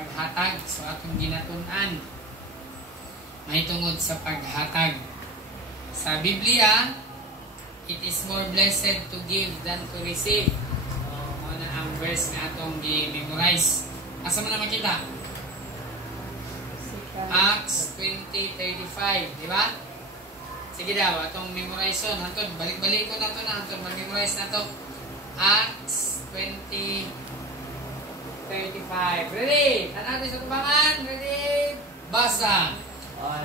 paghatag. So atong ginatun-an mahitungod sa paghatag. Sa Biblia, it is more blessed to give than to receive. O na ang verse na atong gi-memorize. Asa man na makita? Acts 20:35, di ba? Sige daw, atong memorize on. Hantod, balik-balik ko na to na. Hantod, mag-memorize na to. Acts 20:35. Ready? Tanaw sa tubangan. Ready? Basa.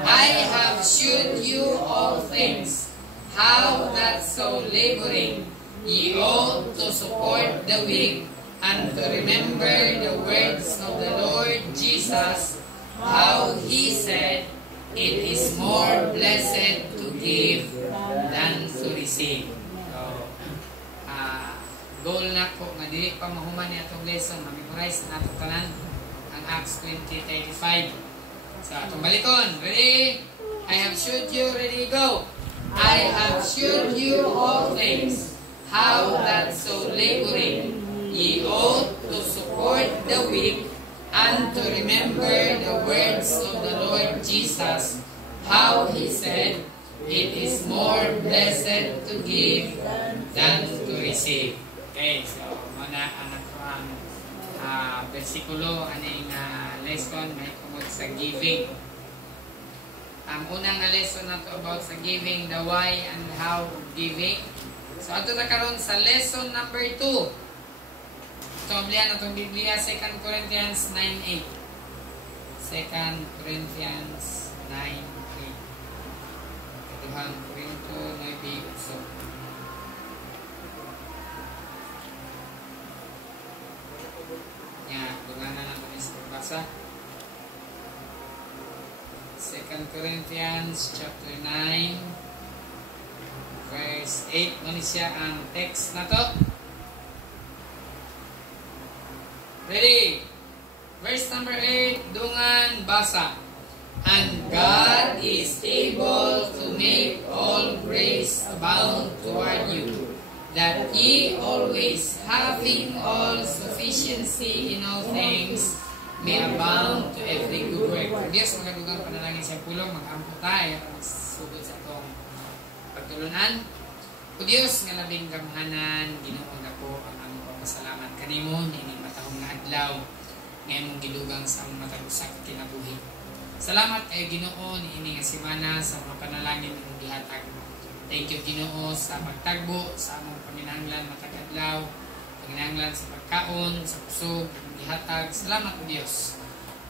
I have shewed you all things, how that so laboring ye ought to support the weak, and to remember the words of the Lord Jesus, how he said, it is more blessed to give than to receive. So, goal na ko nga dili pa mahuman ni atong lesson, ma-memorize na atong tanan ang Acts 20:35. So atong balikon, ready? I have showed you, ready, go. I have showed you all things, how that so laboring ye ought to support the weak, and to remember the words of the Lord Jesus, how he said, it is more blessed to give than to receive. Okay, so muna ang versikulo aning lesson may tungod sa giving. Ang unang lesson nato about sa giving, the why and how of giving. So ato na karon sa lesson number 2. Ito ablihan atong Biblia, 2 Corinthians 9:8. 2 Corinthians 9:8. Katuhang Korinto 9:8. Dunganan natin is pagbasa. 2 Corinthians chapter 9 verse 8. Muna siya ang text na to. Ready? Verse number 8. Dungan basa. And God is able to make all grace abound toward you, that ye always, having all sufficiency in all things, may abound to every good work. For Diyos, magadugang panalangin sa pulong, mag-ampo tayo, magsugod sa itong pagtulunan. O Diyos, nga labing gamhanan, Ginoo na po ang aming pagpasalamat kanimo, nining matahong na adlaw, ngayon mong gilugang sa matag-usak kinabuhi. Salamat kayo Ginoo, niini nga simana sa mga panalangin mong gihatag. Thank you Ginoo sa pagtagbo sa among panginahanglan matag-adlaw, panginahanglan sa pagkaon, sa kusog, gihatag. Salamat po Dios.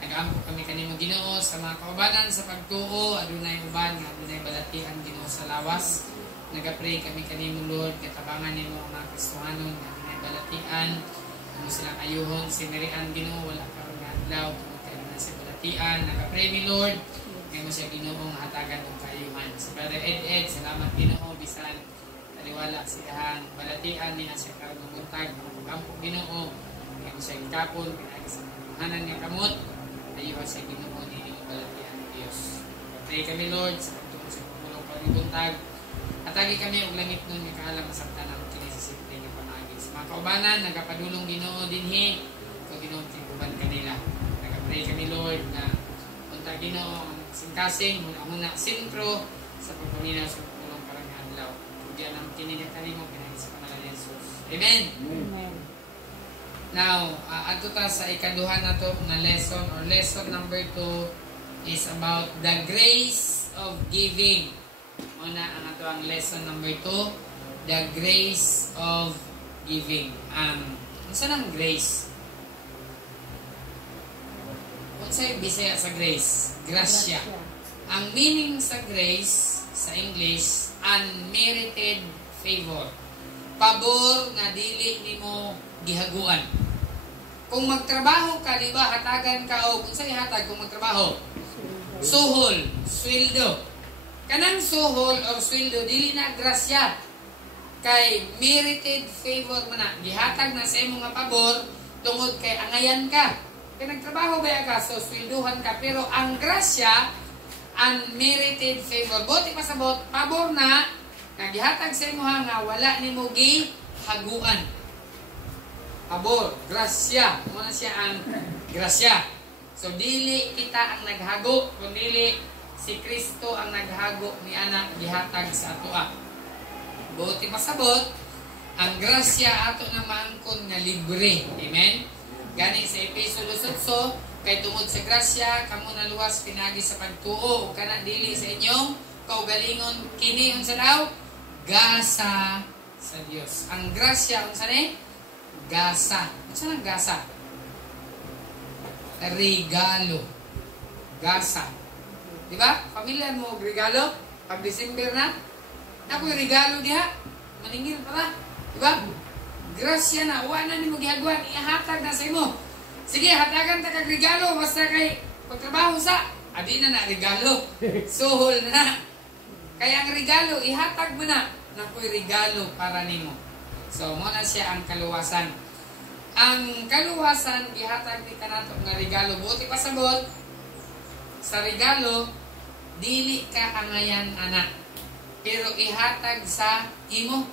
Nag-aampo kami kanimo Ginoo sa mga kaubanan sa pagtuo, adunay uban nga adunay balatian Ginoo sa lawas. Nagapray kami kanimo Lord, katabangan nimo ang mga Kristohanon nga adunay balatian. Amo silang ayuhon si Mirian Ginoo, wala karon nga adlaw tungod kay adunay sa balatian. Nagapray mi Lord, kay mo siya Ginoo nga hatagan og kaayuhan. Si Brother Ed, salamat Ginoo bisan taliwala siya balatian niya sa karon nga buntag. Ampo Ginoo, kay mo siya kapon pinaagi sa hanan nga kamot. Ayuha sa Ginoo ni balatian ng Dios. Pray kami Lord sa pagtuon sa pulong pagbuntag. Atagi kami og langit nun nga kaalam sa tanang kini sa simple nga pamaagi. Sa mga kaubanan nagapadulong Ginoo dinhi ko Ginoo tinguban kanila. Nagapray kami Lord na unta Ginoo ang singkasing muna sentro sa pagpaminaw sa pulong parang adlaw. Diyan ang kini nga kanimo pinaagi sa pangalan ni Jesus. Amen. Amen. Now, ato ta sa ikaduha na to na lesson or lesson number 2 is about the grace of giving. Muna ang ato ang lesson number 2, the grace of giving. Unsa nang grace? Unsay Bisaya sa grace? Gracia. Ang meaning sa grace sa English, unmerited favor. Pabor nga dili nimo gihaguan. Kung magtrabaho ka, di ba, hatagan ka o kung saan hatag kung magtrabaho? Suhol, sweldo. Kanang suhol o sweldo, dili na grasya. Kay merited favor man na. Gihatag na sa imo nga pabor, tungod kay angayan ka. Kaya nagtrabaho ba ka, so sweldohan ka. Pero ang grasya, unmerited favor. Buti pasabot, pabor na, gihatag sa imo nga wala ni mo gihaguan. Pabor, grasya. Muna siya ang grasya. So dili kita ang naghago, kundi si Kristo ang naghago ni anak gihatag sa atoa. Buti pasabot, ang grasya ato na maangkon nga libre. Amen? Gani sa Efeso 2:8, kay tungod sa grasya kamo naluwas pinagi sa pagtuo ug kana dili sa inyong kaugalingon kini unsa daw? Gasa sa Dios. Ang grasya unsa ni? Gasa. Unsa nang gasa? Regalo. Gasa. Di ba? Pamilyar mo og regalo? Pag December na, ako'y regalo diha. Maningil para. Di ba? Grasya na. Uwa na ni mo gihagwan. Ihatag na sa imo. Sige, hatagan ta kag regalo. Basta kay pagtrabaho sa. Adi na na regalo. Suhol na. Kaya ang regalo, ihatag mo na. Nako'y regalo para nimo. So, muna siya ang kaluwasan. Ang kaluwasan, ihatag ni kanato nga regalo. Buti pasabot, sa regalo, dili ka angayan anak. Pero ihatag sa imo.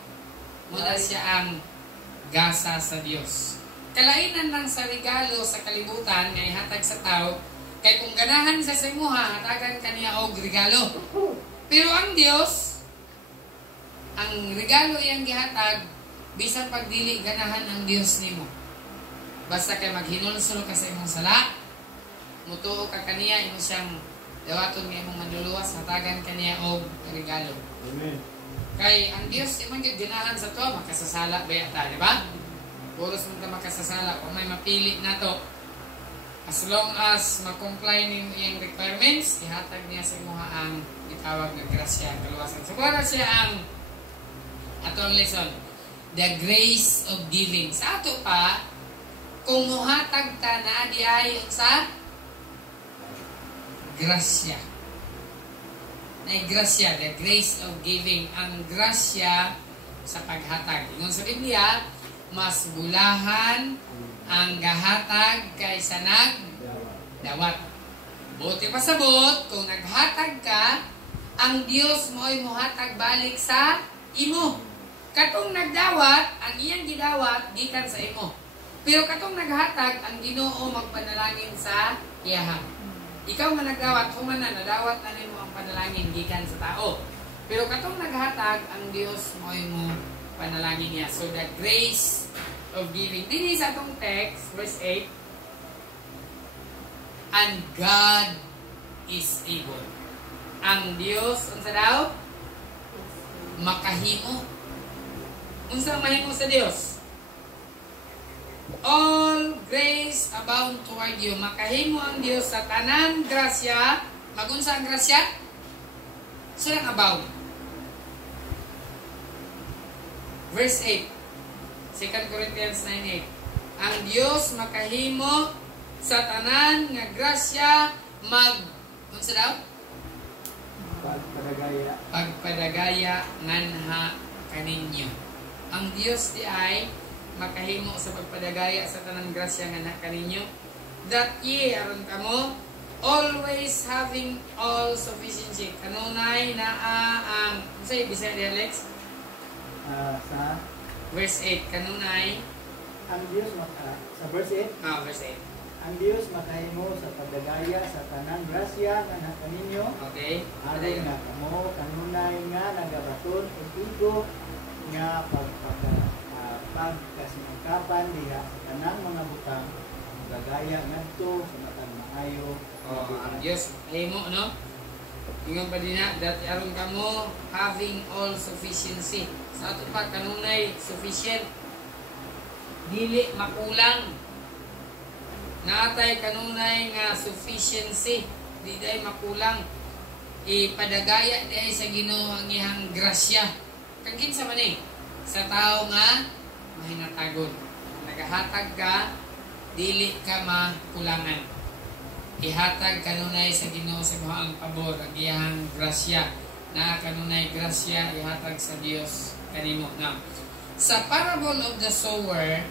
Muna siya ang gasa sa Dios. Kalainan lang sa regalo sa kalibutan nga ihatag sa tao, kay kung ganahan sa imuha, hatagan kaniya og regalo. Pero ang Dios, ang regalo iyang gihatag, bisan pagdili ganahan ang Dios nimo. Basta kay maghinulsol ka sa imong sala, mutuo ka kaniya, imo siyang dawaton nga imong manluluwas, hatagan kaniya og regalo. Amen. Kay ang Dios imong gyud ganahan sa to, makasasala ba ta, di ba? Puros man ta makasasala, kung may mapili na to. As long as ma-comply ning iyang requirements, ihatag niya sa imuha ang itawag nga grasya, kaluwasan. So, para siya ang atong lesson, the grace of giving. Sa ato pa, kung muhatag ta na di ay sa grasya. Na grasya, the grace of giving. Ang grasya sa paghatag. Ingon sa Biblia, mas bulahan ang gahatag kaysa nagdawat. Buti pasabot, kung naghatag ka, ang Dios mo ay muhatag balik sa imo. Katong nagdawat, ang iyang gidawat, gikan sa imo. Pero katong naghatag, ang Ginoo magpanalangin sa iyaha. Ikaw nga nagdawat, human na, nadawat na nimo ang panalangin gikan sa tao. Pero katong naghatag, ang Dios mo ay mo panalangin niya. So the grace of giving. Dili sa atong text, verse 8, and God is able. Ang Dios, unsa daw? Makahimo. Unsa mahimo sa Dios? All grace abound toward you. Makahimo ang Dios sa tanan grasya. Magunsa ang grasya? Saan abound? Verse 8. 2 Corinthians 9:8. Ang Dios makahimo sa tanan nga grasya unsa daw? Pagpadagaya nganha kaninyo. Ang Dios di ay makahimo sa pagpadagaya sa tanan grasya nganha kaninyo, that ye aron kamo always having all sufficiency. Kanunay naa ang unsay Bisaya dialect? Sa verse 8, kanunay ang Dios sa verse 8. Verse 8. Ang Dios makahimo sa pagdagaya sa tanang grasya nga nakaninyo. Okay. Aron nga kamo kanunay nga nagabaton ug igo nga pagkasinangkapan diha sa tanang mga butang gagaya ngadto sa matang maayo. Ang Dios mahimo, no? Ingon pa din na, that aron kamo having all sufficiency. Sa ato pa, kanunay sufficient. Dili makulang. Naatay kanunay nga sufficiency. Di day makulang. Ipadagaya di ay sa Ginoo ang iyang grasya. Kagin sa mani, sa tao nga mahinatagon. Nagahatag ka, dili ka makulangan. Ihatag kanunay sa Ginoo sa mga ang pabor, ang iyang grasya. Na kanunay grasya, ihatag sa Dios kanimo. Now, sa parable of the sower,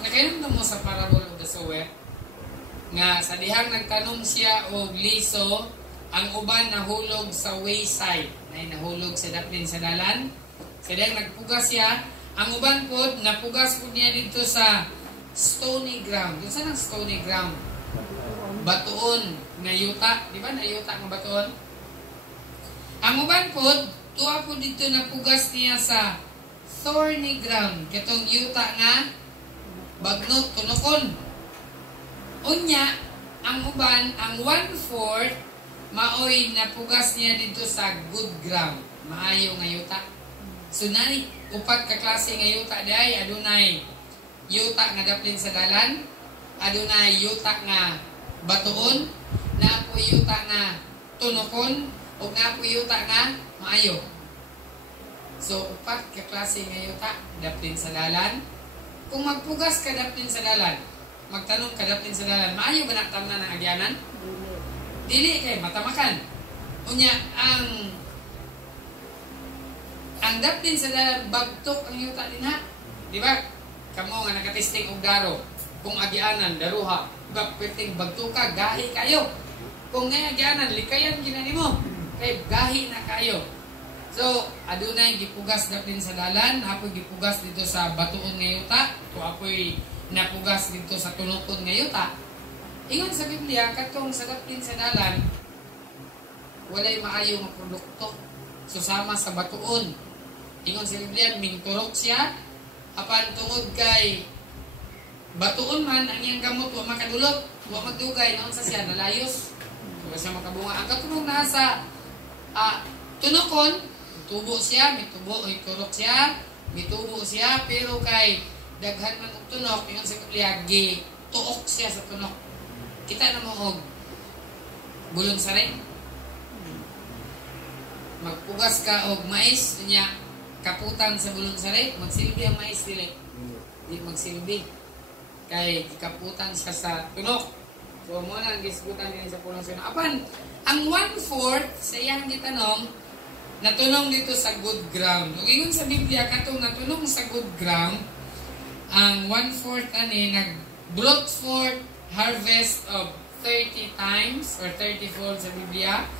nakainom mo sa parable of the sower, nga sa dihang nagtanom siya og liso, ang uban nahulog sa wayside, na nahulog sa dapin sa dalan. Sa dihang nagpugas siya, ang uban pod napugas pod niya dito sa stony ground. Kung saan ang stony ground? batuon nga yuta, di ba? Na yuta nga batuon. Ang uban pod, tuwa po dito napugas niya sa thorny ground. Katong yuta nga bagnot tunokon. Unya, ang uban, ang 1/4 maoy napugas niya dito sa good ground. Maayo nga yuta. So nani upat ka klase nga yuta diay adunay yuta nga daplin sa dalan, adunay yuta nga batuon, naapoy yuta nga tunokon, ug naapoy yuta nga maayo. So upat ka klase nga yuta daplin sa dalan. Kung magpugas ka daplin sa dalan, magtanong ka daplin sa dalan, maayo ba na tamnan ang agyanan? Dili kay matamakan. Unya ang daplin sa dalan bagtok ang yuta dinha. Di ba? Kamo nga nakatesting og daro, kung agyanan daruha, ba perting bagtuka gahi kayo. Kung nga agyanan likayan ginani mo, kay gahi na kayo. So adunay gipugas daplin sa dalan, apoy gipugas dito sa batuon nga yuta, o apoy napugas dito sa tunokon nga yuta. Ingon sa Biblia katong sa daplin sa dalan walay maayo nga produkto susama sa batuon. Ingon sa Biblia minturok siya apan tungod kay batuon man ang iyang gamot wa makadulot, wa magdugay naon sa siya nalayos. Wa siya makabunga. Ang katulong nasa tunokon, tubo siya, mitubo, turok siya, mitubo siya, pero kay daghan man og tunok, ingon sa Biblia tuok siya sa tunok. Kita na mo og bulon sari. Magpugas ka og mais niya kaputan sa bulon sari, magsilbi ang mais dili. Di magsilbi. Kay kaputan siya sa tunok. So mo na ang gisgutan din sa pulong sino. Apan ang 1/4 sa iyang gitanong natunong dito sa good ground. Ug ingon sa Biblia katong natunong sa good ground, ang 1/4 ani nag-brought forth harvest of 30 times or 30-fold sa Biblia,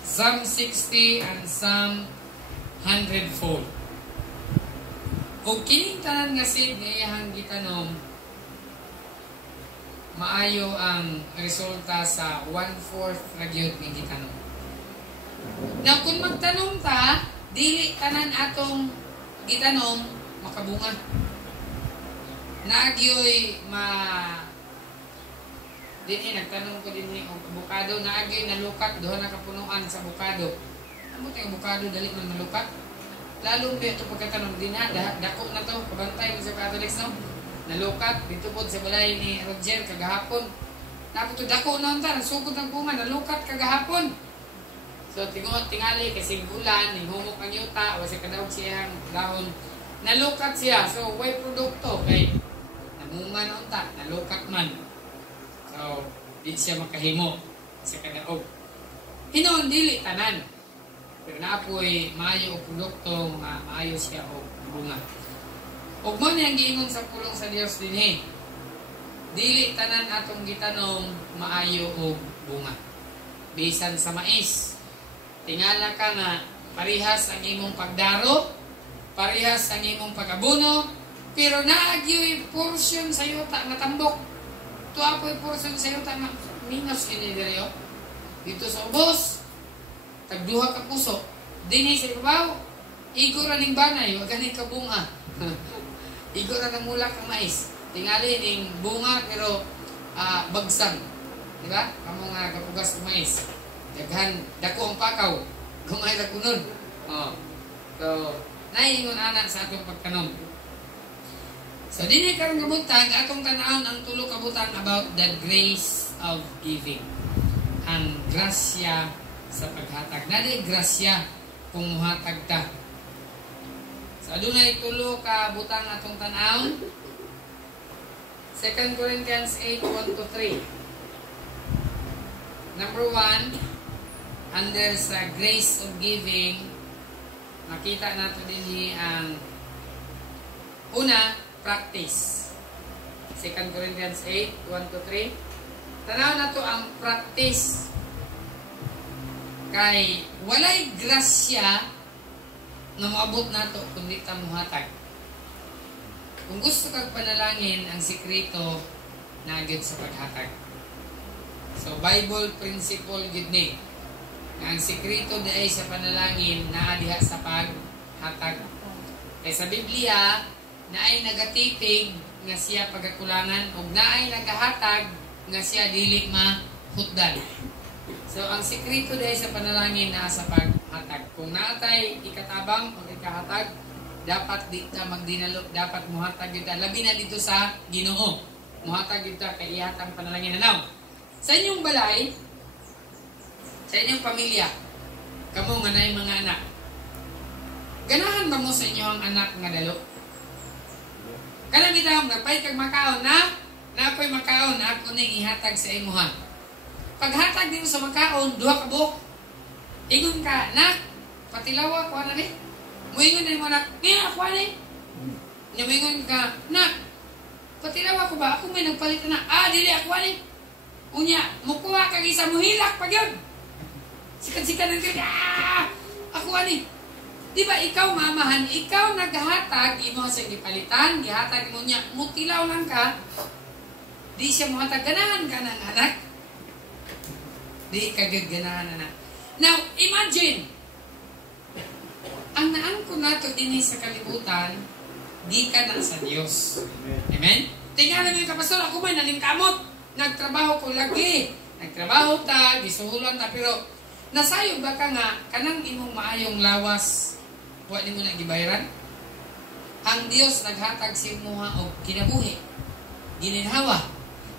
some 60 and some 100-fold. Kung kining tanan nga seed nga iyang gitanom, maayo ang resulta sa 1/4 ragyod nga gitanom. Now kung magtanom ta, dili tanan atong gitanom makabunga. Naagyoy nagtanong ko din ni avocado, naagyoy nalukat duha na kapunuan sa avocado. Amo tayong avocado dali man malukat. Lalo ba ito pagkatanom din ha, dako na to, kabantay mo sa Catholics no? Nalukat, dito po sa balay ni Roger kagahapon. Napo to dako na unta, nasugod ang bunga, nalukat kagahapon. So tingali kasi bulan, hinghumok ang yuta, o sa kadawag siyang dahon. Nalukat siya, so way produkto kay namunga na unta, nalukat man. So, di siya makahimo sa kadaog. Hinon, dili tanan. Pero naapoy maayo o produkto nga maayo siya o bunga. Ug mo niyang giingon sa pulong sa Dios dinhi. Dili tanan atong gitanong maayo o bunga. Bisan sa mais. Tingala ka nga parihas ang imong pagdaro, parihas ang imong pag-abono, pero naagyoy portion sa yuta nga tambok. Tuwa po yung portion sa yuta nga minus kinideryo. Dito sa ubos, tagduha ka puso. Dini sa ibabaw, igo ra ning banay, wag ganing ka bunga. Igo ra ng mulak ang mais. Tingali ning bunga pero bagsang. Di ba? Kamo nga kapugas ng mais. Daghan, dako ang pakaw. Gumay ra kunon. Oh. So, naiingon anak sa atong pagtanom. So, dinay karong kabutang, atong tanawon ang tulo kabutang about the grace of giving. Ang grasya sa paghatag. Nadi grasya kung muhatag ta. So, adunay tulo ka butang atong tanawon. 2 Corinthians 8:1-3. Number 1, under sa grace of giving, makita nato din ang una, practice. 2 Corinthians 8:1-3. Tanaw na to ang practice. Kay walay grasya na maabot nato kundi ta muhatag. Kung gusto kag panalangin, ang sikreto na agad sa paghatag. So Bible principle gid ni. Nga ang sikreto diay sa panalangin naa diha sa paghatag. Kay sa Biblia naay nagatipig nga siya pagakulangan ug naay nagahatag nga siya dili mahutdan. So ang sikreto diay sa panalangin naa sa paghatag. Kung naatay ikatabang o ikahatag, dapat di ka magdinalo, dapat muhatag kita labi na dito sa Ginoo. Muhatag kita kay ihatag panalangin nanaw. Sa inyong balay, sa inyong pamilya, kamo nga naay mga anak. Ganahan ba mo sa inyo ang anak nga dalo? Kanang bitaw nagpay kag makaon na ako'y makaon na ako ning ihatag sa imuha. Paghatag din sa makaon, duha ka buok. Ingon ka, nak, patilawa ko na ni. Muingon din mo nak, niya ako ni. Niya muingon ka, nak, patilawa ko ba? Ako may nagpalit na. Dili ako ni. Unya, mukuha kag isa muhilak pag yun. Sikat-sikat ng kaya, ako ni. Di ba ikaw mamahan, ikaw naghatag, imo sa gipalitan, gihatag mo niya, mutilaw lang ka, di siya muhatag, ganahan ka ng anak. Di kagaganahan anak. Now, imagine, ang naangko nato din sa kalibutan, di ka na sa Diyos. Amen? Tingnan mo yung kapastor, ako may nalingkamot, nagtrabaho ko lagi, nagtrabaho ta, gisuhulan ta, pero nasayog ba ka nga, kanang imong maayong lawas, huwag mo na gibayaran? Ang Diyos naghatag si muha o kinabuhi, gininhawa,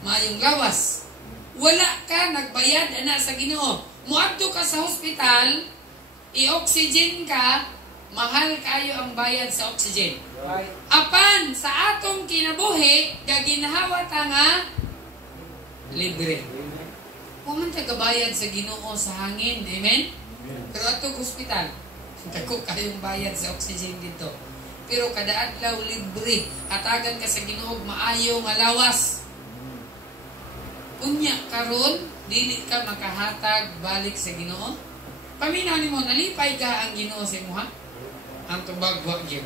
maayong lawas. Wala ka nagbayad ana sa Ginoo. Muadto ka sa hospital, i-oxygen ka, mahal kayo ang bayad sa oxygen. Apan sa atong kinabuhi, gaginhawa ta nga libre. Huwag ka bayad sa Ginoo sa hangin. Amen? Pero atong hospital, dako kayong bayad sa oxygen dito. Pero kada adlaw libre, hatagan ka sa Ginoo maayo nga lawas. Unya karon dili ka makahatag balik sa Ginoo. Paminaw nimo nalipay ka ang Ginoo sa imo ha? Ang tubag wa gyud.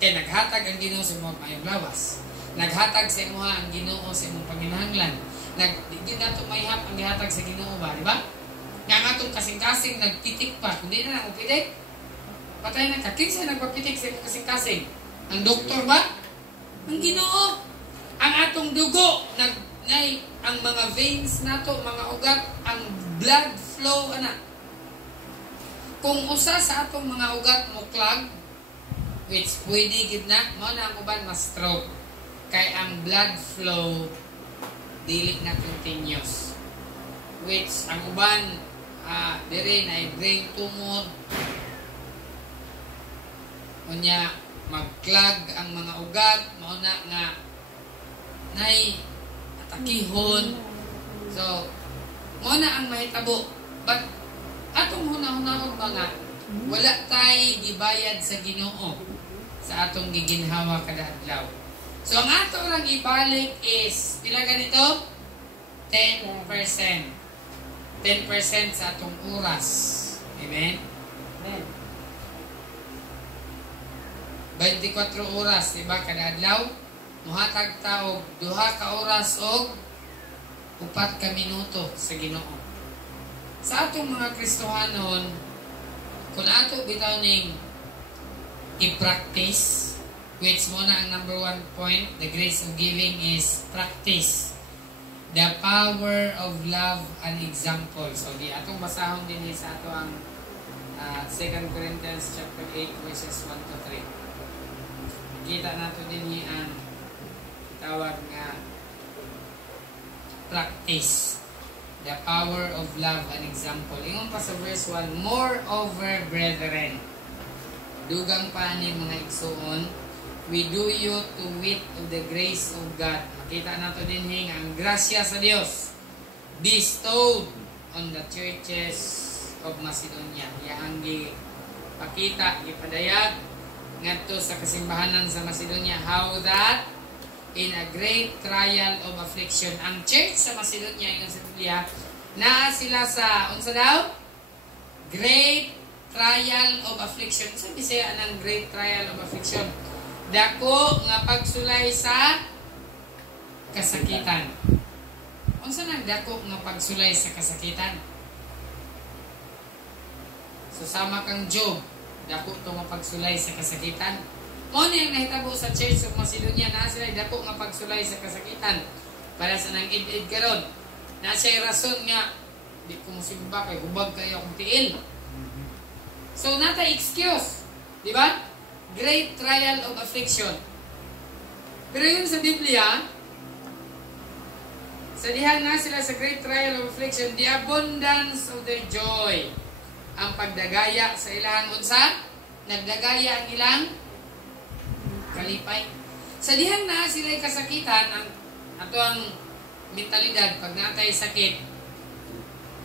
Kay naghatag ang Ginoo sa imo maayong lawas. Naghatag sa imo ang Ginoo sa imong panginahanglan. Di nato mayhap ang gihatag sa Ginoo ba, di ba? Nga nga itong kasing-kasing nagpitik pa, hindi na lang upitik. Patay na ka. Kinsa nagpapitik sa kasing-kasing? Ang doktor ba? Ang Ginoo. Ang atong dugo, ang mga veins nato, mga ugat, ang blood flow, ana. Kung usa sa atong mga ugat mo clog, which pwede gid na, mo na ang uban mas stroke. Kay ang blood flow dili na continuous. Which ang uban dire na brain tumor. Unya mag-clog ang mga ugat, mao na nga nay atakihon. So mao na ang mahitabo. But atong hunahunahon ba nga wala tay gibayad sa Ginoo sa atong giginhawa kada adlaw. So ang ato lang ibalik is pila ganito? 10%. 10% sa atong oras. Amen? Amen. 24 oras, diba? Kada adlaw, muhatag ta og 2 ka oras og 4 ka minuto sa Ginoo. Sa atong mga Kristohanon, kung ato bitaw ning i-practice, which mo na ang number 1 point, the grace of giving is practice. The power of love and example. So, di atong basahon din sa ato ang 2 Corinthians chapter 8 verses 1 to 3. Kita nato din ang tawag nga practice. The power of love and example. Ingon pa sa verse 1, moreover, brethren, dugang pa ni mga igsoon, we do you to wit of the grace of God. Makita nato din ang grasya sa Dios bestowed on the churches of Macedonia. Yang pakita, ipadayag ngadto sa kasimbahanan sa Macedonia, how that in a great trial of affliction, ang church sa Macedonia, yung sa Biblia, na sila sa, unsa daw? Great trial of affliction. Sabi siya ng great trial of affliction. Dako nga pagsulay sa kasakitan. unsa nang dako nga pagsulay sa kasakitan? Susama kang Job, dako to nga pagsulay sa kasakitan. Mo ni ang nahitabo sa Church of Macedonia na sila dako nga pagsulay sa kasakitan para sa nang id-id karon. Na siya rason nga di ko mosimba kay hubag kayo akong tiil. So nata excuse, di ba? Great trial of affliction. Pero yun sa Biblia, sa dihan na sila sa great trial of affliction, the abundance of their joy. Ang pagdagaya sa ilang unsa, nagdagaya ang ilang kalipay. Sa dihan na sila kasakitan, ang ato ang mentalidad pag natay sakit,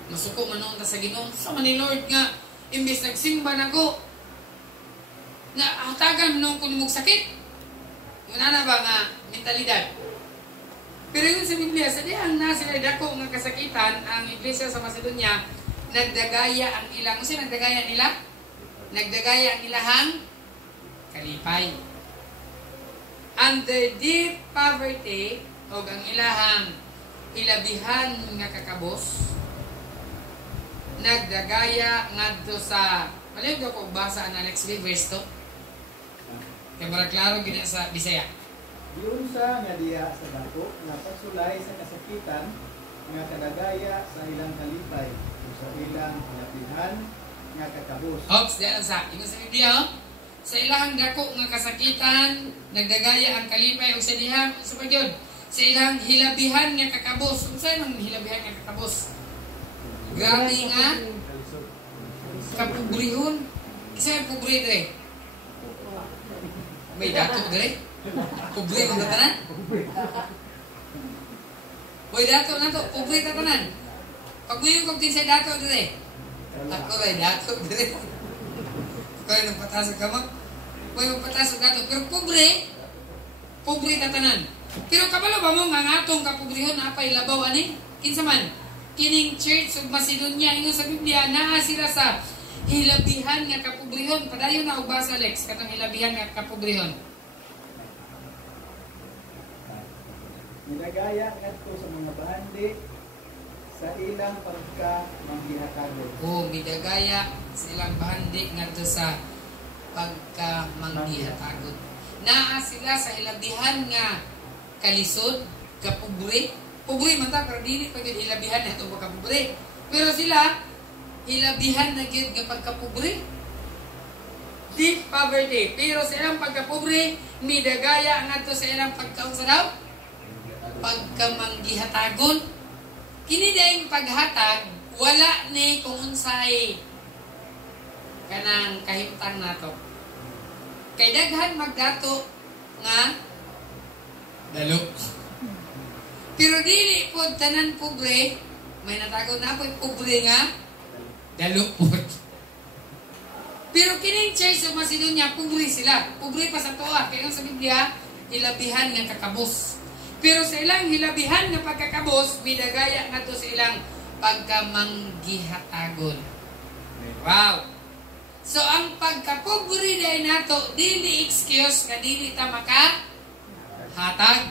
masuko manon ta sa Ginoo. Sa man ni Lord nga imbis nagsimba nako, na hatagan nung kun mong sakit. Una na ba nga mentalidad? Pero yun sa Biblia, sa dihan na sila dako nga kasakitan, ang iglesia sa Macedonia nagdagaya ang ilang, kasi nagdagaya nila? Nagdagaya ang ilahang kalipay. Under deep poverty, o ang ilahang ilabihan nga kakabos, nagdagaya ngadto sa, maliw ko basa ang next verse to. Kaya para klaro gina sa Bisaya. Yun sa nga diya sa dako nga pagsulay sa kasakitan nga kadagaya sa ilang kalipay o sa ilang lapihan nga kakabos. Hops, diyan sa ingon sa Biblia, oh? Sa ilang dako nga kasakitan, nagdagaya ang kalipay o sa dihang sa pagyod. Sa ilang hilabihan nga kakabos. Unsa man hilabihan nga kakabos? Grabe nga kapubrihon. Isa ang pubri dire. May dato dire. Pubri mo tanan? Hoy dato na to, pubri ta tanan. Pag mo kog tin sa dato dire. Ako ray dato dire. Kaya nang patasok ka mag. Kaya nang patasok dato, pero pubri ta tanan. Pero kabalo ba mo nga atong kapubrihon na apay labaw ani? Kinsa man? Kining Church of Macedonia ingon sa Biblia naa sila sa hilabihan nga kapubrihon. Padayon na og basa Lex katong hilabihan nga kapubrihon. Nilagaya ngadto sa mga bahandi sa ilang pagkamanggihatagod. Midagaya sa ilang bahandi ngadto sa pagkamanggihatagod. Naa sila sa hilabihan nga kalisod, kapubre. Pubre man ta, pero dili pa gyud hilabihan na ito pagkapubre. Pero sila, hilabihan na gyud nga pagkapubre. Deep poverty. Pero sa ilang pagkapubre, midagaya nga to sa ilang pagkaunsa daw? Pagkamanggihatagod. Kini dayong paghatag, wala ni kung unsay kanang kahimtang nato. Kay daghan magdato nga dalo. Pero dili po tanan pobre, may natagaw na po pobre nga dalo po. Pero kining Church of Macedonia, pobre sila. Pobre pa sa toa. Kaya sa Biblia, hilabihan nga kakabos. Pero sa ilang hilabihan nga pagkakabos, midagaya nga to sa ilang pagkamanggihatagod. Wow! So, ang pagkapobre dahil nato, dili excuse nga dili ta makahatag.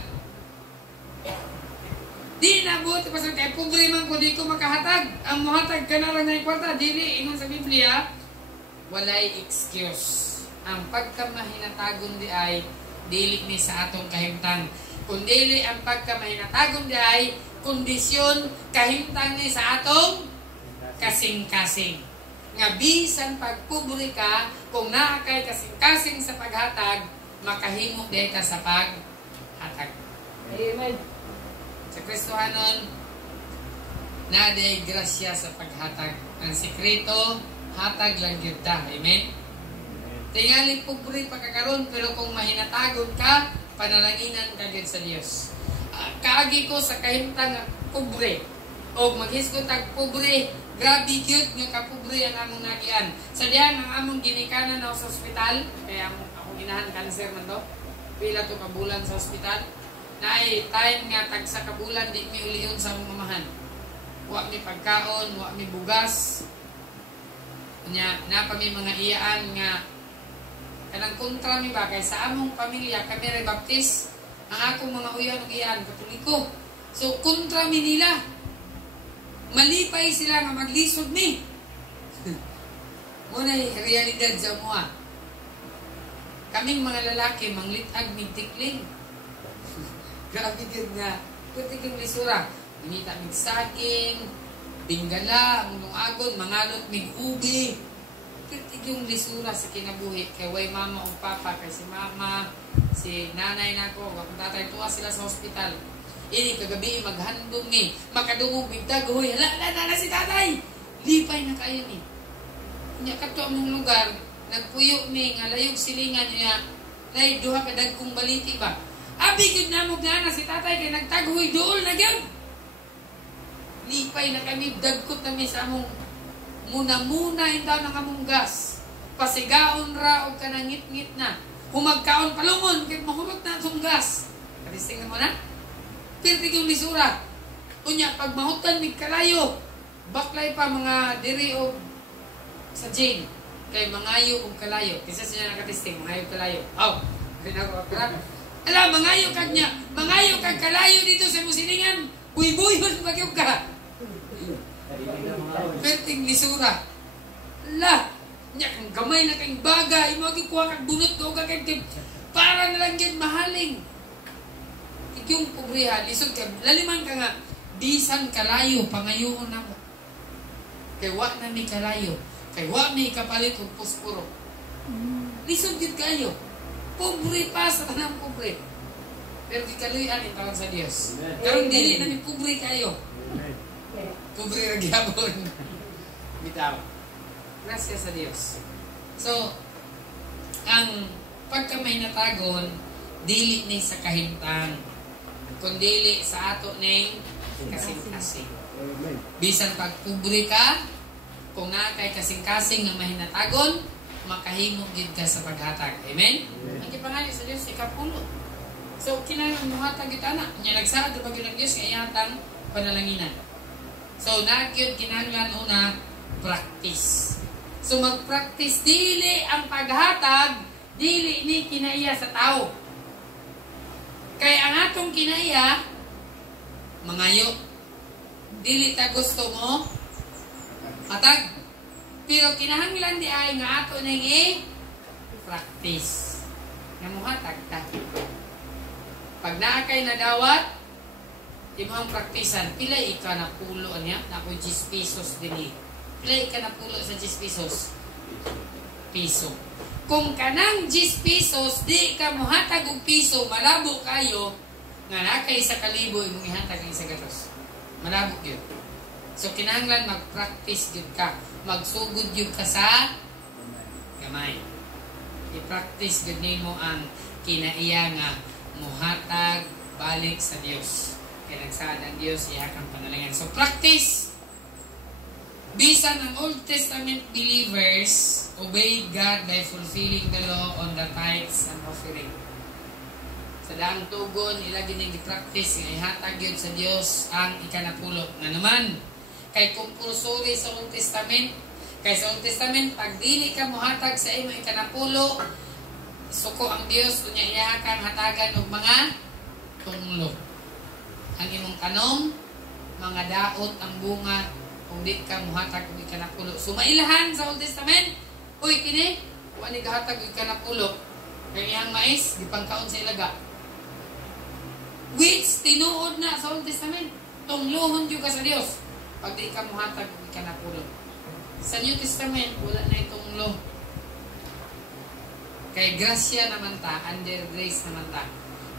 Di na buti pa sa kaya pobre man ko di ko makahatag. Ang mahatag ka na lang na kwarta. Dili, ingon sa Biblia, walay excuse. Ang pagkamahinatagon di ay dili ni sa atong kahimtang. Kung dili ang pagkamahinatagon di ay kondisyon kahimtang ni sa atong kasing-kasing. Nga bisan pagpobre ka, kung naa kay kasing-kasing sa paghatag, makahimo di ka sa paghatag. Amen. Sa Kristohanon, na day grasya sa paghatag. Ang sikreto, hatag lang yun ta. Amen? Tingali pobre pagkakaroon, pero kung mahinatagon ka, panalanginan ka yun sa Diyos. Kaagi ko sa kahimtang pobre, o maghisgot tag pobre, grabe yun nga kapobre ang among nagian. Sa diyan, ang among ginikanan na sa ospital, kaya akong inahan cancer man to, pila to kabulan sa ospital, na ay time nga tag sa kabulan di mi uliyon sa mong mamahan. Wa mi pagkaon, wa mi bugas. Nya na pa mi mga iyaan nga kanang kontra mi ba kay sa among pamilya kami rebaptis ang akong mga uyan ug iyaan Katoliko. So, kontra mi nila. Malipay sila nga maglisod mi. Muna realidad sa mga. Kaming mga lalaki, manglitag mig tikling. Grabe din nga. Puti kong lisura. Minita mig saging, binggala, munong agon, mangalot mig ubi. Puti yung lisura sa kinabuhi. Kay way mama o papa, kay si mama, si nanay nako, kung tatay tuwa sila sa hospital. Ini kagabi maghandong ni, makadungog bigdag, huy, hala si tatay. Lipay na kayo ni. Nya kato among lugar, nagpuyo ni, nga layog silingan niya, lay duha ka dagkong baliti ba? Abi gud na mo gana si tatay kay nagtaghoy dool na gyud. Lipay na kami, dagkot na mi sa among muna indaw ng among gas. Pasigaon ra og kanang ngit-ngit na. Humagkaon palungon kay mahulog na atong gas. Kadisting na mo na? Pirti yung lisura. Unya, pag mahutan mig kalayo, baklay pa mga diri o sa Jane. Kay mangayo o kalayo. Kisa siya nakatisting, mangayo kalayo. Aw, ala, mangayo kag niya. Mangayo kag kalayo dito sa musilingan. Buy-buyon bagyog ka. Pirting lisura. Ala, niya kang gamay na kang baga. Imo agikuha kag bunot ko kag para na lang yan mahaling. Yung pobriha, lisod ka, laliman ka nga, bisan kalayo, pangayoon na mo. Kay wa na may kalayo, kay wa may kapalit o posporo. Lisod yun kayo. Pobre pa sa tanang pobre. Pero di kaluyan yung tawag sa Diyos. Pero dili na ni pobre kayo. Pobre ragyabon. Bitaw. Grasya sa Diyos. So, ang pagka may natagon, dili ni sa kahimtang, kundili sa ato ning kasing-kasing. Bisan pag pobre ka, kung nakay kasing-kasing nga mahinatagon, makahimo gid ka sa paghatag. Amen? Ang gipangayo sa Dios ikapulo. So kinahanglan mo hatag gid ana. Nya nagsaad ba gyud ang Dios nga ihatag panalanginan. So nagyud kinahanglan una practice. So mag-practice dili ang paghatag, dili ni kinaiya sa tao. Kaya ang atong kinaiya, mangayo. Dili ta gusto mo matag. Pero kinahanglan di ay nga ato nang practice. Nga muhatag ta. Pag naa kay nadawat, imo ang praktisan, pilay ka na pulo niya, na ko 10 pesos dinhi. Pilay ka na pulo sa 10 pesos. Piso. Kung kanang 10 pesos, di ka muhatag og piso, malabo kayo, nga nakay sa kalibo, imong ihatag ang isa gatos. Malabo yun. So, kinahanglan mag-practice yun ka. Magsugod yun ka sa gamay. I-practice yun nimo ang kinaiya nga muhatag balik sa Dios. Kaya nagsaad ang Dios, ihakang panalangan. So, practice! Bisan ang Old Testament believers obeyed God by fulfilling the law on the tithes and offering. Sa daang tugon, ilagi nang i-practice, ihatag yun sa Dios ang ikanapulo. Nga naman, kay compulsory sa Old Testament, kay sa Old Testament, pag dili ka muhatag sa imo ikanapulo, suko ang Dios, kunya ihakang hatagan og mga tunglo. Ang imong kanong, mga daot, ang bunga, kung di ka muhatag og ikanapulo. So mailahan sa Old Testament, uy kini, wa ni gahatag og ikanapulo. Kay iyang mais gipangkaon sa ilaga. Which tinuod na sa Old Testament, tunglohon jud ka sa Dios. Pag di ka muhatag og ikanapulo. Sa New Testament wala na itong law. Kay grasya naman ta, under grace naman ta.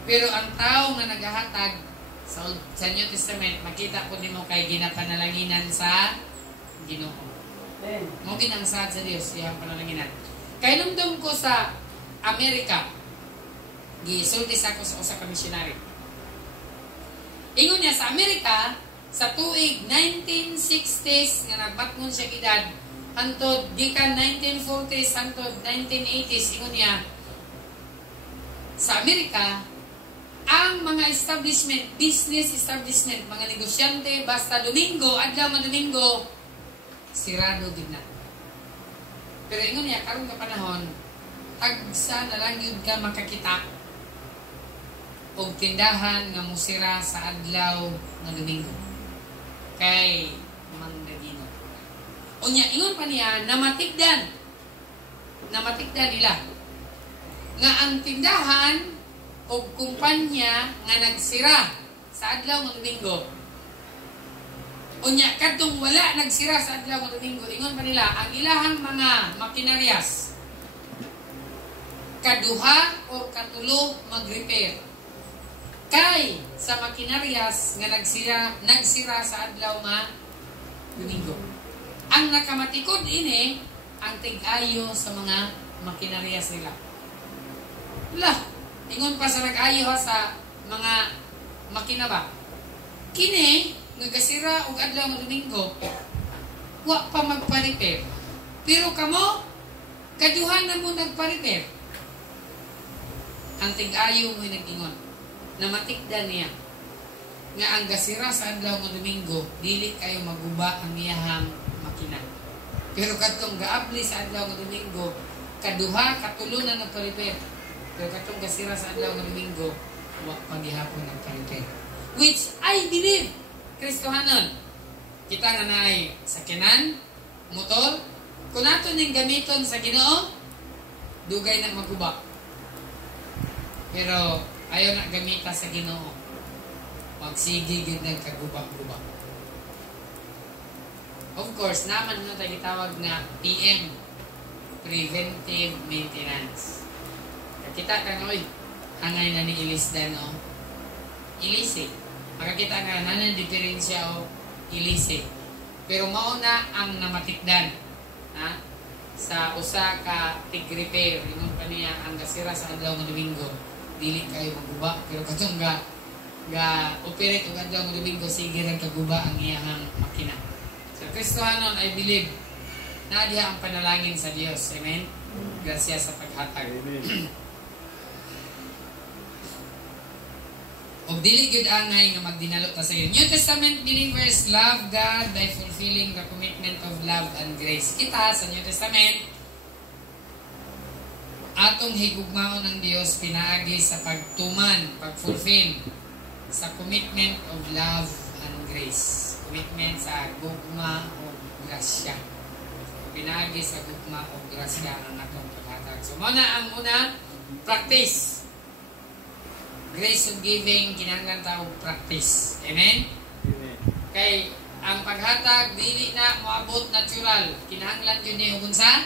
Pero ang tao nga nagahatag sa New Testament, makita po nimo kay ginapanalanginan sa Ginoo. Mo ginangsad sa Dios iyang panalanginan. Kay lumdum ko sa Amerika, gisultis ako sa usa ka missionary. Ingon niya sa Amerika, sa tuig 1960s nga nagbatngon siya edad, hantod gikan 1940s hantod 1980s, ingon niya sa Amerika, ang mga establishment, business establishment, mga negosyante, basta Domingo, adlaw man Domingo, sirado din na. Pero ingon niya, karong ka panahon, tagsa na lang yun ka makakita. og tindahan nga musira sa adlaw nga Domingo. Kay manggagino. Unya ingon pa niya namatigdan nila nga ang tindahan o kumpanya nga nagsira sa adlaw ng Domingo. Unya kadtong wala nagsira sa adlaw ng Domingo, ingon pa nila ang ilahang mga makinaryas kaduha o katulo mag-repair. Kay sa makinaryas nga nagsira sa adlaw nga Domingo. Ang nakamatikod ini ang tig-ayo sa mga makinaryas nila. Wala. Ingon pa sa nag-ayo sa mga makina ba? Kini, nagasira og adlaw ng Domingo, wa pa magpa-repair. Pero kamo, kaduhan na mo nagpa-repair. Ang tig-ayo mo nag-ingon. Namatikdan niya nga ang gasira sa adlaw ng Domingo, dili kayo maguba ang iyahang makina. Pero katong gaabli sa adlaw ng Domingo, kaduha, katulo na nagpa-repair. Pero katong gasira sa adlaw ng Domingo, wa paghihapon nagpa-repair. Which I believe, Kristohanon, kita nga naay sakyanan, motor, kung nato ning gamiton sa Ginoo, dugay na maguba. Pero ayaw na gamita sa Ginoo. Magsigigid ng kaguba-guba. Of course, naman no tayo gitawag na PM, Preventive Maintenance. Kita ka nga, hangay na ni Ilisdan o Ilise. Makakita nga na ng diferensya o Ilise. Pero mauna ang namatikdan sa usa ka tig-repair. Ingon pa niya ang gasira sa adlaw ng Domingo. Dili kayo maguba. Pero katong ga-operate o adlaw ng Domingo, sige rin kaguba ang iyahang makina. So, Kristohanon, I believe na diha ang panalangin sa Dios. Amen? Grasya sa paghatag. Amen. O dili gyud angay nga magdinalo ta sa iyo. New Testament believers love God by fulfilling the commitment of love and grace. Kita sa New Testament, atong higugmaon ng Dios pinaagi sa pagtuman, pag-fulfill sa commitment of love and grace. Commitment sa gugma o grasya. Pinaagi sa gugma o grasya ang atong paghatag. So muna ang una, practice. Grace of giving, kinahanglan tao practice. Amen? Amen. Kay ang paghatag dili na moabot natural. Kinahanglan yun niyo kung sa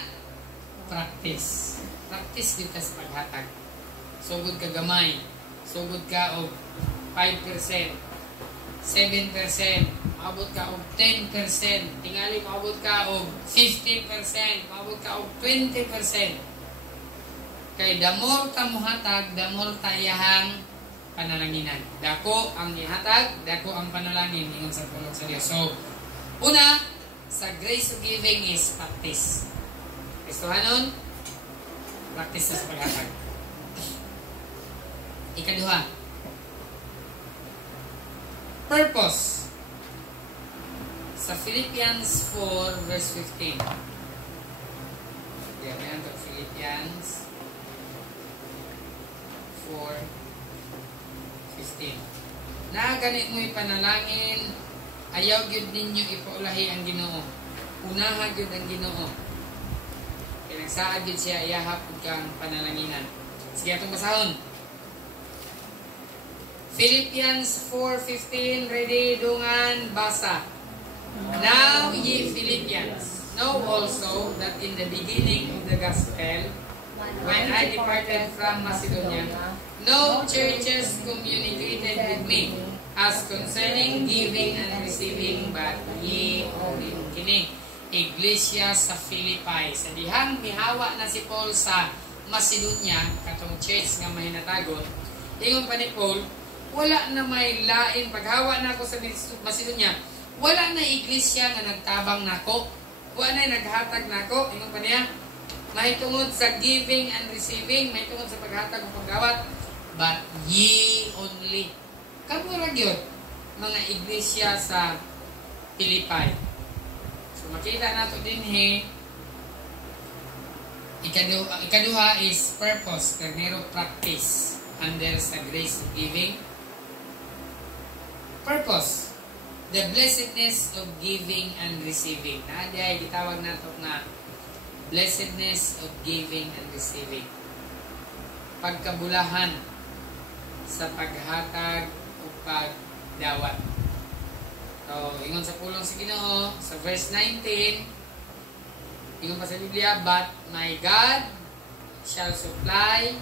practice. Practice din ka sa paghatag. Sugod ka gamay. Sugod ka og 5%, 7%, maabot ka og 10%, tingali maabot ka og 15%, maabot ka og 20%. Kay damor ta mohatag, damor ta iyahang panalanginan. Dako ang ihatag, dako ang panalangin ingon sa pulong sa Dios. So, una, sa grace of giving is practice. Kristohanon, practice sa paghatag. Ikaduha, purpose. Sa Philippians 4 verse 15. Okay, ayan ito, Philippians 4:15. Na ganit mo'y panalangin, ayaw gyud ninyo ipaulahi ang Ginoo. Unaha gyud ang Ginoo. Pinagsaad gyud siya iyahap ug kang panalanginan. Sige atong basahon. Philippians 4:15, ready, dungan, basa. Now ye Philippians, know also that in the beginning of the gospel, when I departed from Macedonia, no churches communicated with me as concerning giving and receiving, but ye only kini Iglesia sa Philippi. Sa dihang mihawa na si Paul sa Macedonia, katong church nga mahinatagon, ingon pa ni Paul, wala na may lain paghawa na ako sa Macedonia. Wala na iglesia nga nagtabang nako. Wala na naghatag nako. Ingon pa niya, mahitungod sa giving and receiving, mahitungod sa paghatag o paggawat, but ye only. Kamurag yun, mga iglesia sa Philippi. So makita nato din ikaduha is purpose, termero practice. under sa grace of giving. Purpose, the blessedness of giving and receiving. Naadi ay gitawag nato nga blessedness of giving and receiving. Pagkabulahan sa paghatag o pagdawat. So, ingon sa pulong sa Ginoo sa verse 19, ingon pa sa Biblia, but my God shall supply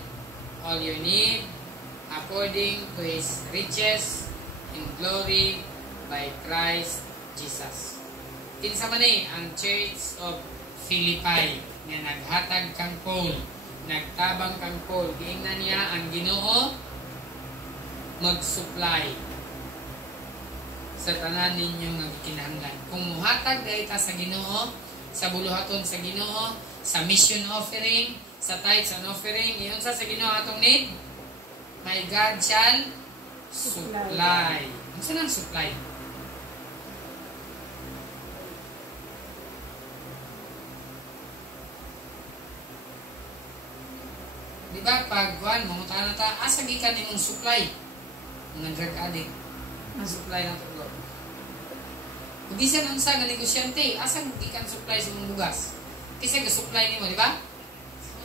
all your need according to His riches in glory by Christ Jesus. Kinsa man ni ang Church of Philippi nga naghatag kang Paul, nagtabang kang Paul, giingnan niya ang Ginoo mag-supply sa tanan ninyo nga kinahanglan. Kung muhatag dahil ta sa Ginoo, sa buluhaton sa Ginoo, sa mission offering, sa tithes and offering, iyon sa Ginoo atong need, my God shall supply. Ano saan ang supply? Diba, pag kuhan, mamuntahan na ta, asa gikan imong supply? Mga drug addict, ang supply na ito, Lord. Kung di siya nang sa negosyante, asa gikan supply sa mong bugas? Kasi ga-supply nimo, di ba?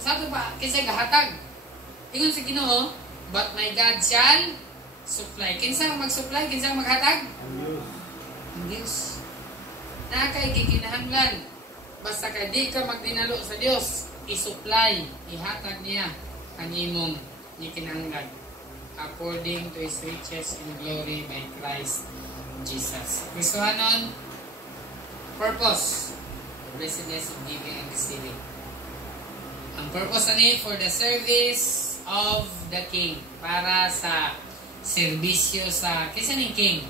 Sa ito ba, kasi gahatag. Ingon sa Ginoo, but my God shall supply. Kinsa ang mag-supply? Kinsa ang maghatag? Ang Diyos. Nakay gikinahanglan. Basta kay di ka magdinalo sa Diyos, i-supply, ihatag niya ang imong gikinahanglan according to His riches in glory by Christ Jesus. Kristohanon, purpose, blessedness of giving and receiving. Ang purpose ani for the service of the King, para sa serbisyo sa kisa ning King,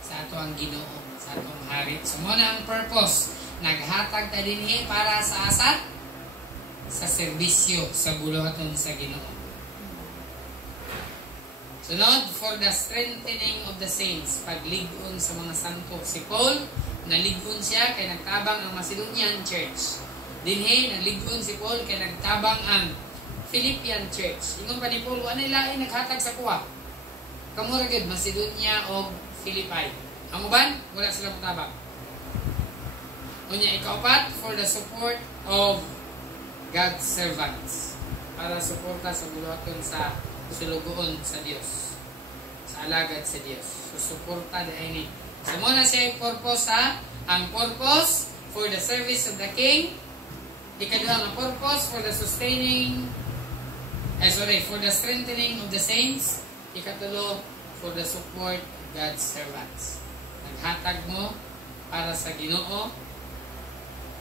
sa ato ang Ginoo, sa atong hari. So mo na ang purpose, naghatag ta dinhi para sa asat, sa serbisyo sa buluhaton sa Ginoo. Sunod, for the strengthening of the saints, paglig-on sa mga santo. Si Paul, nalig-on siya kay nagtabang ang Macedonian Church. Dinhi, nalig-on si Paul kay nagtabang ang Philippian Church. Ingon pa ni Paul, anay lain naghatag sa kuha. Kamuragid, Macedonia o Philippi. Ang uban, wala sila matabang. Unya, ikaupat, for the support of God's servants. Para suporta sa buluhaton sa sulugoon sa Dios, sa alagad sa Dios. So, suporta dahil ni. So, muna siya yung purpose ha. Ang purpose for the service of the King. Ikaduha ang purpose for the sustaining, for the strengthening of the saints. Ikatulo, for the support of God's servants. Naghatag mo para sa Ginoo.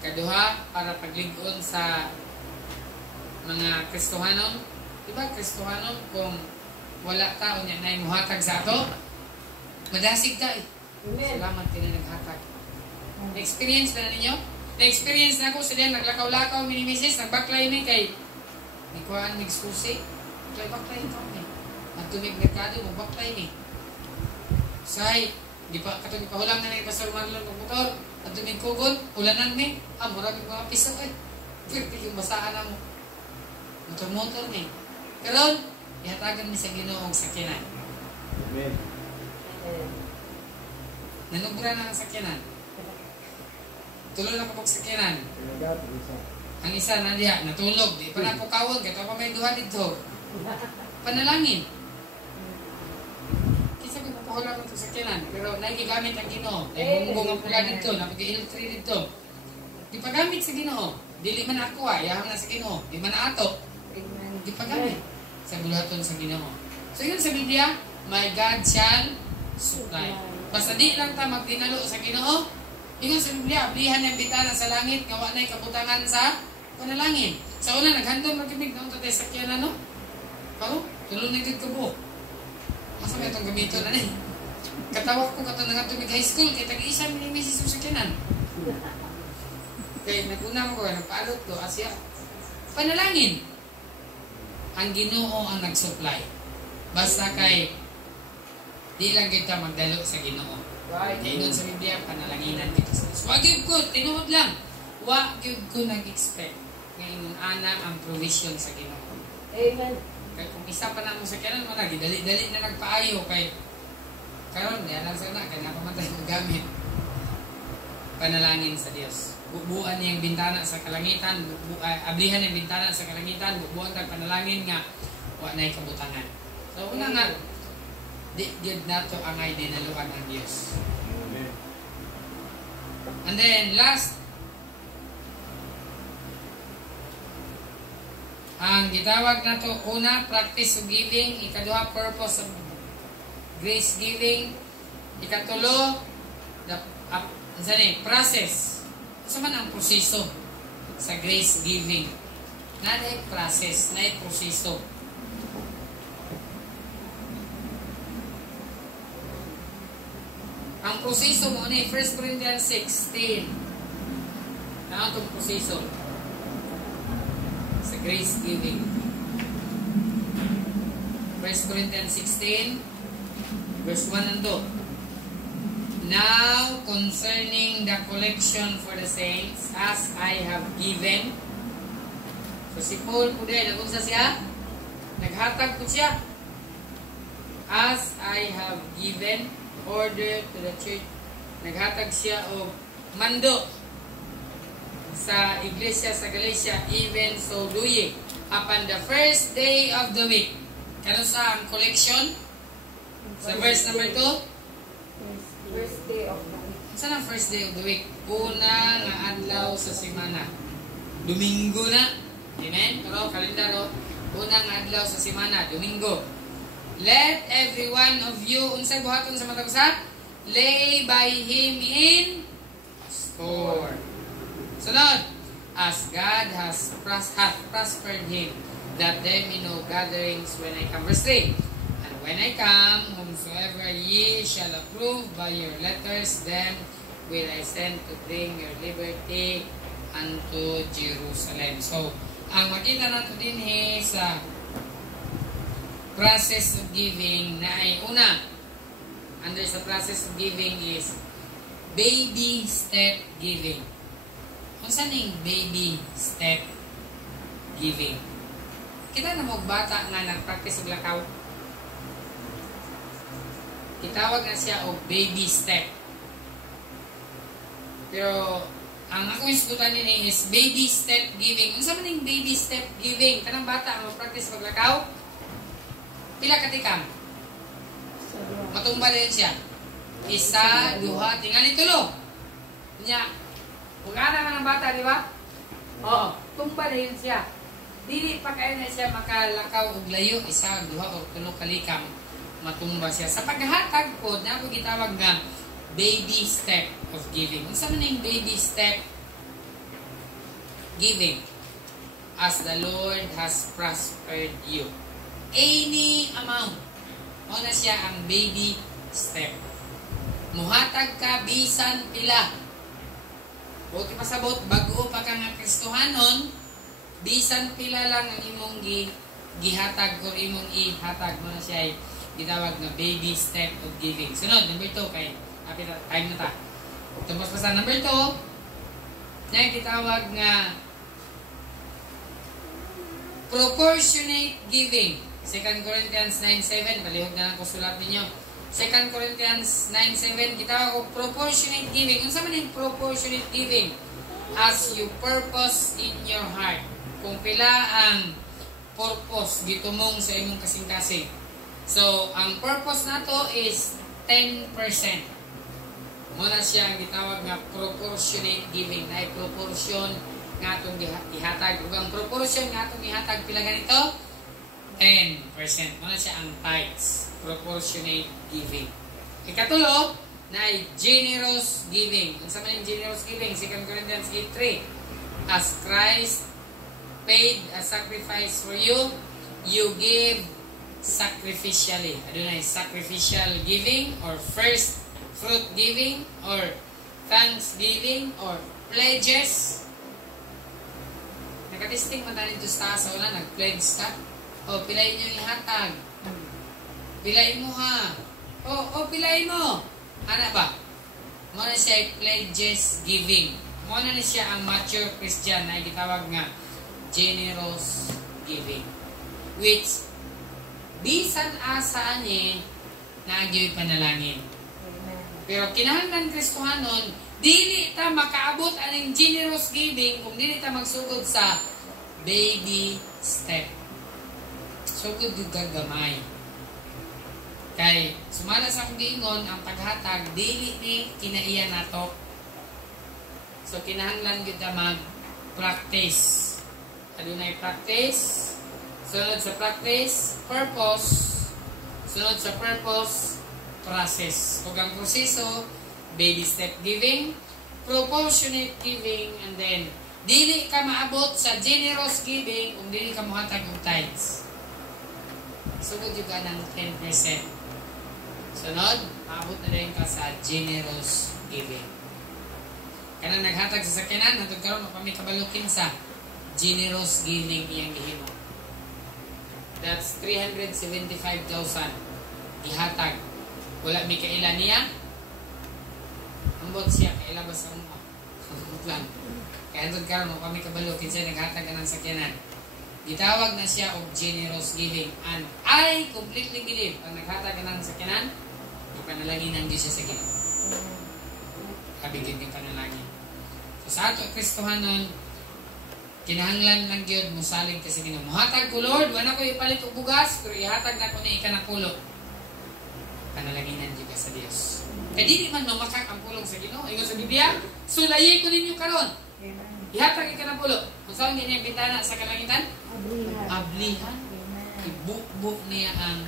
Ikaduha, para paglig-on sa mga Kristohanon. Diba, Kristohanon, kung wala ka o niya na imuhatag sa ato, madasig ka eh. Salamat ka na naghatag. Na-experience na ninyo? Na-experience na ako sa diyan, naglakaw-lakaw, mini-misis, nagbaklay ni kay Nikuhaan, nag-excuse. Kaya baklay ka eh. Nagtumig merkado, magbaklay ni. Say, di pa, katong ipahulang na ni Pastor Marlon ng motor, nagtumig kugon, ulanan ni, maraming mga piso eh. Pwede yung basaan na mo. Motor-motor ni. Karon, ihatagan mi sa Ginoo og sakyanan. Amen. Nanubra na ang sakyanan. Tulo na kapag sakyanan. Ang isa na diha, natulog. Di pa na po kawon, kaya pa may duha dito. Panalangin. Kisa ko napahulang ito sakyanan. Pero naigigamit ang Ginoo. Naibungbong ang pula dito, napag-iltri dito. Di pa gamit sa Ginoo. Dili man ako yahang na sa Ginoo. Di man ato. Di pa gamit sa buluhaton sa Ginoo. So yun sa Biblia, my God shall supply. Basta di lang ta magdinalo sa Ginoo. Ingon sa Biblia, ablihan ng bitana sa langit, nga wa nay kabutangan sa panalangin. Sa una, naghandong magkibig na tayo sakyan no? Pero, tulong na gud ko. Asa may itong gamito na ni? Katawak ko katong nangatubig high school, kaya tag-isa minimisis sa sakyanan. Kaya naguna mo ko, nagpaalot ko, asya, panalangin. Ang Ginoo ang nag-supply. Basta kay di lang kita magdalo sa Ginoo. Kaya nun sa Biblia, panalanginan kita sa Diyos. Wag yun ko, tinuod lang. Wag yun ko nag-expect. Ngayon ana ang provision sa Ginoo. Amen. Kaya kung isa pa na mo sa kanan, malagi, dali-dali na nagpaayo kay karon yan lang sana, kaya napamatay ng gamit. Panalangin sa Dios. Bubuan niyang bintana sa kalangitan, ablihan niyang bintana sa kalangitan, bubuan tag panalangin nga wa nay kabutangan. So una nga di gyud nato angay dinaluan ang Dios. And then last, ang gitawag nato una, practice of giving, ikaduha, purpose of grace giving, ikatulo, process. Sa man ang proseso sa grace giving. Naday process, naday proseso. Ang proseso mo ni 1 Corinthians 16. Na ang proseso sa grace giving. 1 Corinthians 16 verse 1 and 2. Now, concerning the collection for the saints, as I have given. So, si Paul po din, nag-unsa siya? Naghatag po siya. As I have given order to the church. Naghatag siya o mando sa iglesia sa Galatia, even so do ye. Upon the first day of the week. Kano sa ang collection? Sa verse number 2? First day of the week. Saan ang first day of the week? Una nga adlaw sa semana. Domingo na. Amen? Pero kalendaro, una nga adlaw sa semana, Domingo. Let every one of you, unsay buhaton sa matag usa? Lay by him in store. Sunod, as God hath prospered him, that there be no gatherings when I come. Verse 3. When I come, whomsoever ye shall approve by your letters, them will I send to bring your liberty unto Jerusalem. So, ang makita natin din sa process of giving na ay una, under sa process of giving is baby step giving. Kung saan yung baby step giving? Kita na mo bata nga nag-practice og lakaw. Itawag na siya o baby step. Pero, ang akong isgutan nini is baby step giving. Unsa man yung baby step giving? Kanang bata ang mag-practice maglakaw? Pila katikam? Matumba din siya. Isa, duha, tingali tulo. Nya, kung ana man ang bata, di ba? Oo, tumba din siya. Dili pa kayo na siya makalakaw og layo, isa, duha, o tulo kalikam. Matumba siya. Sa paghatag po, na ako gitawag nga baby step of giving. Unsa man yung baby step giving? As the Lord has prospered you. Any amount. O na siya ang baby step. Muhatag ka, bisan pila. Buti pasabot, bago pa ka nga Kristohanon, bisan pila lang ang imong gihatag o imong ihatag mo na siya ay gitawag na baby step of giving. Sunod, number 2, kay time na ta. Tapos pa sa number 2, na gitawag nga proportionate giving. 2 Corinthians 9:7, palihog na lang ko sulat ninyo. 2 Corinthians 9:7, gitawag ko proportionate giving. Kung saan man yung proportionate giving? As you purpose in your heart. Kung pila ang purpose gitumong sa imong kasing-kasing. So, ang purpose nato is 10%. Muna siya ang gitawag nga proportionate giving. Na proportion nga itong ihatag. Ug ang proportion nga itong ihatag, pila ganito? 10%. Muna siya ang tithes. Proportionate giving. Ikatulo, na generous giving. Ang sama yung generous giving? 2 Corinthians 8:3. As Christ paid a sacrifice for you, you give sacrificially. Adunay sacrificial giving or first fruit giving or thanksgiving or pledges. Nakatisting man tayo dito sa taas wala, nag-pledge ka. O, pilayin nyo ihatag. Pilayin mo ha. O, pilayin mo. Ano ba? Muna siya pledges giving. Muna na siya ang mature Christian na gitawag nga generous giving. Which bisan asa ani naagyoy panalangin. Pero kinahanglan Kristohanon, dili ta makaabot aning generous giving kung dili ta magsugod sa baby step. Sugod yung gagamay. Kay sumala sa akong giingon, ang paghatag dili ni kinaiya nato. So kinahanglan gyud ta mag-practice. Adunay practice. Sunod sa practice, purpose. Sunod sa purpose, process. Kung ang proseso, baby step giving, proportionate giving, and then dili ka maabot sa generous giving kung dili ka muhatag og tithes. Sugod yung ka ng 10%. Sunod, maabot na rin ka sa generous giving. Kanang naghatag sa sakyanan, natod karon mapami kabalukin sa generous giving iyang gihimo. That's 375,000 ihatag. Wala mi kailan niya. Ambot siya kailan ba sa umma. Lang. Kaya natod karon mapami kabalukin siya naghatag ng sakyanan. Gitawag na siya og generous giving, and I completely believe pag naghatag ng sakyanan, ipanalaginan din siya sa Ginoo. Kabigit ng panalangin. So, sa ato Kristohanon, kinahanglan lang gyud musalig kasi Ginoo. Muhatag ko Lord, wala ko ipalit og bugas, pero ihatag na ko ni ikanakulo. Panalaginan gyud ka sa Dios. Kaya di man mamakak ang pulong sa Ginoo. Ingon sa Biblia, sulayi ko ninyo karon. Ihatag ikanakulo. Kung saan niya bintana sa kalangitan? Ablihan. Ibuk-buk niya ang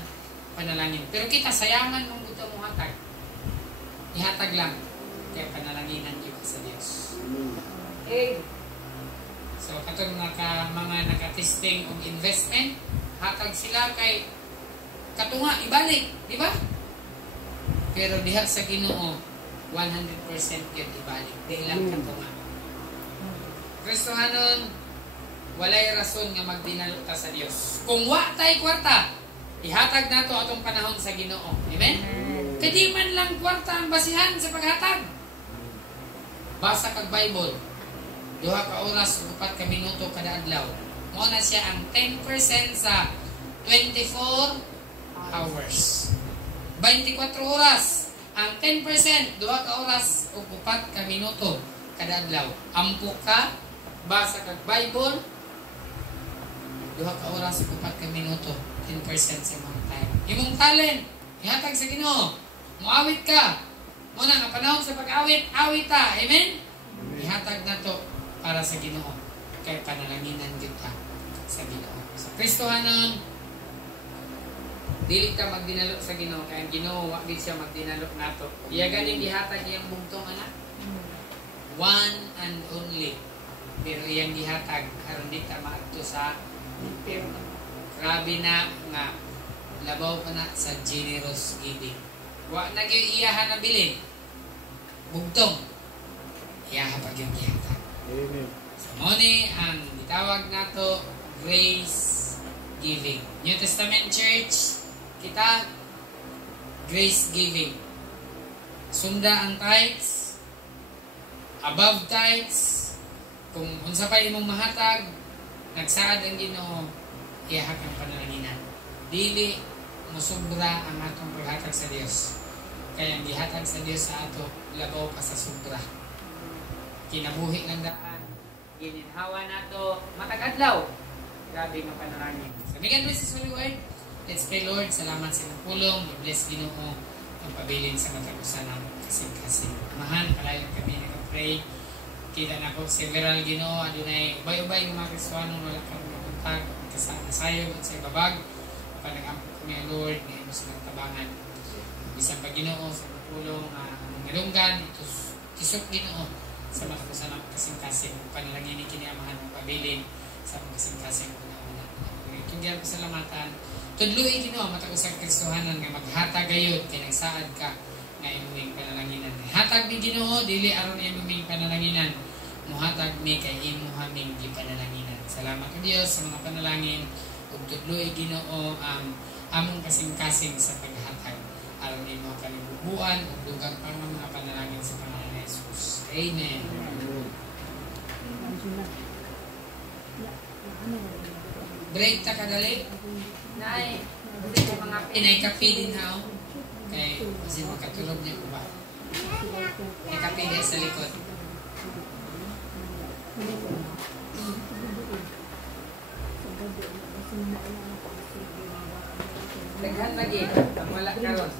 panalangin. Pero kita sayangan mong buto muhatag. Ihatag lang. Kaya panalanginan gyud ka sa Dios. So, katong mga nakatesting og investment, hatag sila kay katunga, ibalik, di ba? Pero diha sa Ginoo, 100% yun ibalik. Di lang katunga. Kristohanon, walay rason nga magdinalo ta sa Dios. Kung wa tay kwarta, ihatag nato atong panahon sa Ginoo. Amen? Kadi man lang kwarta ang basihan sa paghatag. Basa kag Bible. 2 ka oras ug 4 ka minuto kada adlaw. Mao na siya ang 10% sa 24 hours. 24 oras. Ang 10%, 2 ka oras ug 4 ka minuto kada adlaw. Ampo ka, basa kag Bible, 2 ka oras ug 4 ka minuto, 10% sa imong time. Imong talent, ihatag sa Ginoo. Muawit ka. Muna nga panahon sa pag-awit, awit ta. Amen? Ihatag na to para sa Ginoo. Kaya panalanginan kita sa Ginoo. Sa Kristohanon, dili ka magdinalo sa Ginoo. Kaya ang Ginoo, wag din siya magdinalo nato. Iya galing ihatag iyang bugtong anak. One and only. Pero iyang ihatag, karon di ka maadto sa impyerno. Grabe na nga, labaw pa na sa generous giving. Wa na gyud iyahan na bilin. Bugtong. Iyaha pag yung ihatag. Amen. So, muna ang itawag nato grace giving. New Testament Church, kita grace giving. Sunda ang tithes, above tithes, kung unsa pa imong mahatag, nagsaad ang Ginoo, iyahak ang panalanginan. Dili musubra ang atong paghatag sa Dios. Kaya ang gihatag sa Dios sa ato, labaw pa sa sobra. Kinabuhi ng daan, gininhawa nato, matag-adlaw. Grabe nga panalangin. So, bigyan mo sa Holy Word. Let's pray, Lord. Salamat sa iyong pulong. I-bless Ginoo ang pabilin sa matagusan namin kasing-kasing. Mahan, palayan kami nag-pray. Kita na po several Ginoo, adunay ubay-ubay yung mga Kristohanong wala kang mabuntag, kasama sayo at sa ibabag. Panag-ampok kami, Lord, ngayon mo silang tabangan. Isang pa Ginoo sa pulong, ngalunggan, tisok Ginoo sa matagusan namin kasing-kasing. Panalangin ni kiniamahan ng pabilin sa kasing-kasing una-una. Itong diyan pasalamatan. Tudluin Ginoo matagusan Kristohanan nga maghatag gayud kay nagsaad ka nga imong panalanginan. Hatag ni Ginoo dili aron imong panalanginan. Muhatag mi kay imuhaming gipanalanginan. Salamat ka Dios sa mga panalangin ug tudluin Ginoo ang among kasing-kasing sa paghatag aron imo kalibubuan ug dugang pang mga panalangin sa pangalan ni Jesus. Amen. Break ta kadali. Nay, kasi mga Inay kape din na ako. Okay, kasi makatulog niya ko ba? May kape din sa likod. daghan lagi. Ang wala karon.